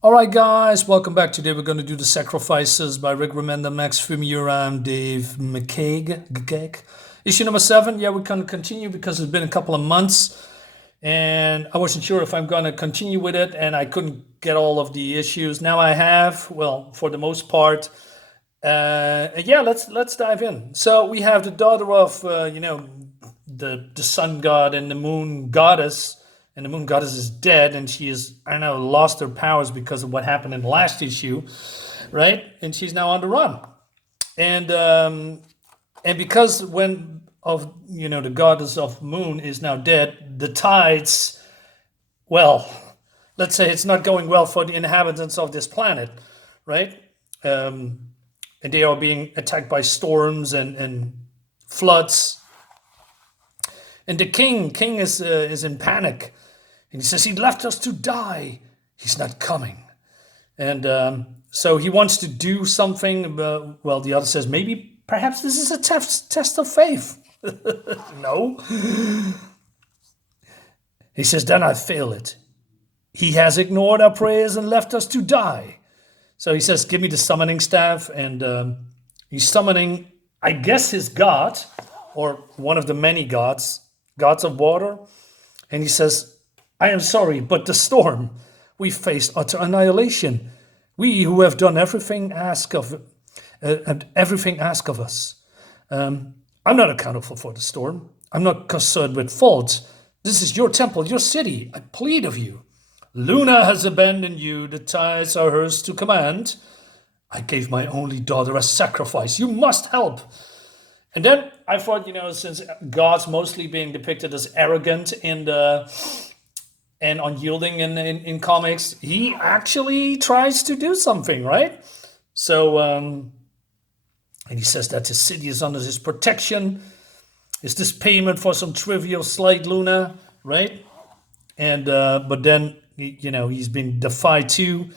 All right, guys, welcome back. Today we're going to do the sacrifices by REMENDER and MAX FIUMARA. I'm Dave McCaig. Issue number 7. Yeah, we're going to continue because it's been a couple of months and I wasn't sure if I'm going to continue with it and I couldn't get all of the issues. Now I have, well, for the most part. Yeah, let's dive in. So we have the daughter of, the sun god and the moon goddess. And the moon goddess is dead, and she is, I don't know, lost her powers because of what happened in the last issue, right? And she's now on the run. And because the goddess of moon is now dead, the tides, well, let's say it's not going well for the inhabitants of this planet, right? And they are being attacked by storms and floods. And the king is in panic. And he says, he left us to die. He's not coming. And so he wants to do something. Well, the other says, perhaps this is a test of faith. No. He says, then I fail it. He has ignored our prayers and left us to die. So he says, give me the summoning staff. And he's summoning, I guess, his god, or one of the many gods of water. And he says, I am sorry, but the storm, we face utter annihilation. We who have done everything asked of us. I'm not accountable for the storm. I'm not concerned with faults. This is your temple, your city. I plead of you. Luna has abandoned you. The tides are hers to command. I gave my only daughter a sacrifice. You must help. And then I thought, since God's mostly being depicted as arrogant and unyielding in comics, he actually tries to do something, right? So, and he says that his city is under his protection. Is this payment for some trivial slight, Luna, right? And but then, he's been defied too.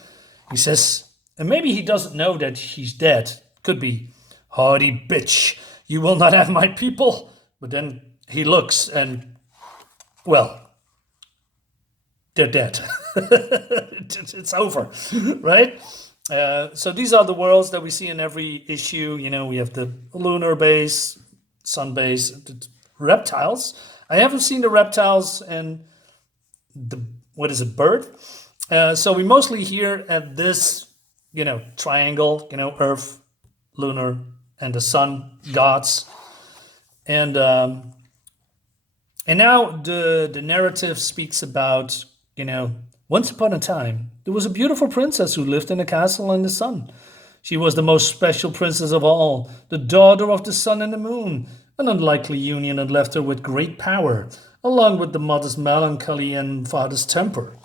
He says, and maybe he doesn't know that he's dead. Could be, hardy bitch, you will not have my people. But then he looks and, well, they're dead. It's over, right? So these are the worlds that we see in every issue. We have the lunar base, sun base, the reptiles. I haven't seen the reptiles and bird? So we mostly here at this, triangle, Earth, lunar, and the sun gods. And now the narrative speaks about, once upon a time, there was a beautiful princess who lived in a castle in the sun. She was the most special princess of all, the daughter of the sun and the moon. An unlikely union had left her with great power, along with the mother's melancholy and father's temper.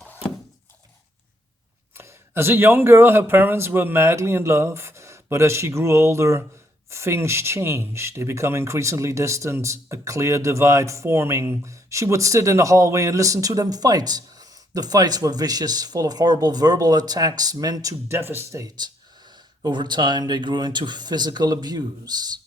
As a young girl, her parents were madly in love, but as she grew older, things changed. They become increasingly distant, a clear divide forming. She would sit in the hallway and listen to them fight. The fights were vicious, full of horrible verbal attacks meant to devastate. Over time, they grew into physical abuse.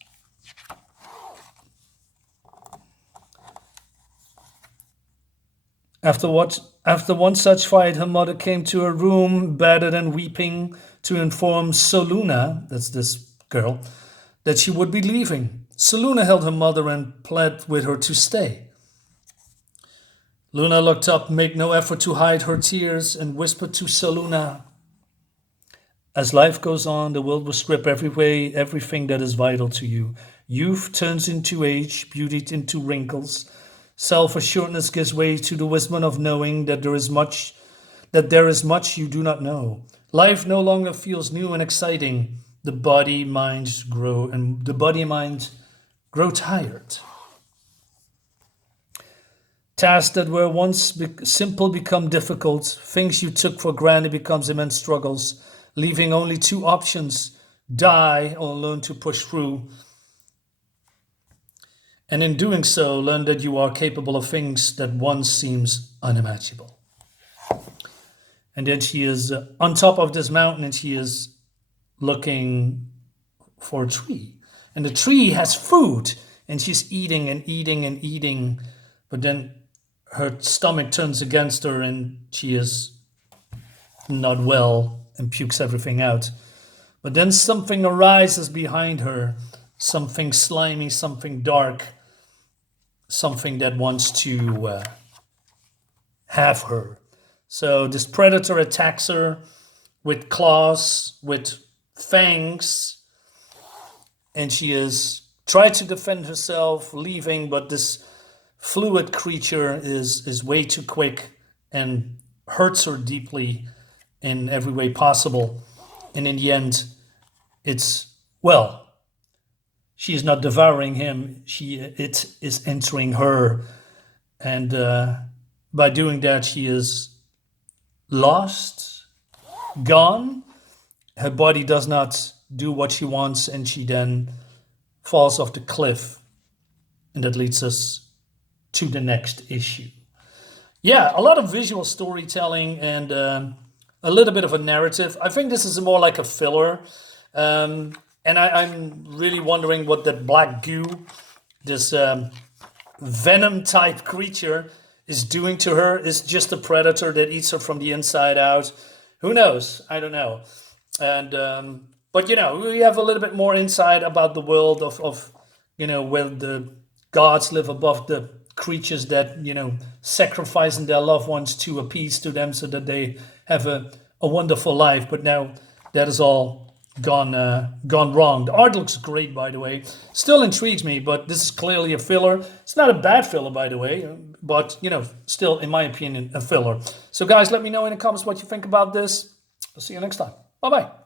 After one such fight, her mother came to her room, battered and weeping, to inform Soluna, that's this girl, that she would be leaving. Soluna held her mother and pled with her to stay. Luna looked up, made no effort to hide her tears, and whispered to Soluna, as life goes on, the world will strip everything that is vital to you. Youth turns into age, beauty into wrinkles. Self-assuredness gives way to the wisdom of knowing that there is much you do not know. Life no longer feels new and exciting. The body mind grow tired. Tasks that were once simple become difficult. Things you took for granted becomes immense struggles, leaving only two options: die or learn to push through. And in doing so, learn that you are capable of things that once seems unimaginable. And then she is on top of this mountain and she is looking for a tree. And the tree has food and she's eating and eating and eating. But then her stomach turns against her and she is not well and pukes everything out. But then something arises behind her, something slimy, something dark, something that wants to have her. So this predator attacks her with claws, with fangs, and she is tried to defend herself, leaving, but this fluid creature is way too quick and hurts her deeply in every way possible. And in the end, she is not devouring him, it is entering her. And by doing that, she is lost, gone. Her body does not do what she wants, and she then falls off the cliff. And that leads us to the next issue. Yeah, a lot of visual storytelling and a little bit of a narrative. I think this is more like a filler. And I'm really wondering what that black goo, this venom type creature, is doing to her. Is just a predator that eats her from the inside out. Who knows? I don't know. And but we have a little bit more insight about the world of where the gods live above the creatures that sacrificing their loved ones to appease to them so that they have a wonderful life. But now that is all gone wrong. The art looks great, by the way. Still intrigues me, but this is clearly a filler. It's not a bad filler, by the way, but still, in my opinion, a filler. So guys, let me know in the comments what you think about this. I'll see you next time. Bye bye.